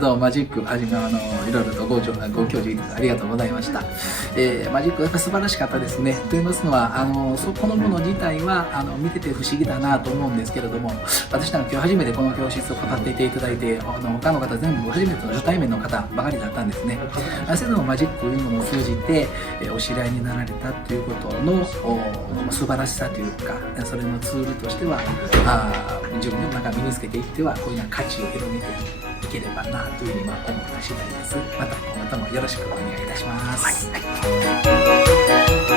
どうもマジックはじめいろいろとご教授ありがとうございました。マジックやっぱ素晴らしかったですね。と言いますのはこのもの自体は見てて不思議だなと思うんですけれども、私なんか今日初めてこの教室を語っていていただいて、他の方全部初めての初対面の方ばかりだったんですね。それでもマジックというものを通じてお知り合いになられたということの素晴らしさというか、それのツールとしては自分の中身につけていってはこういうような価値を広げていければなというふうに思った次第です。また今後ともよろしくお願いいたします。はい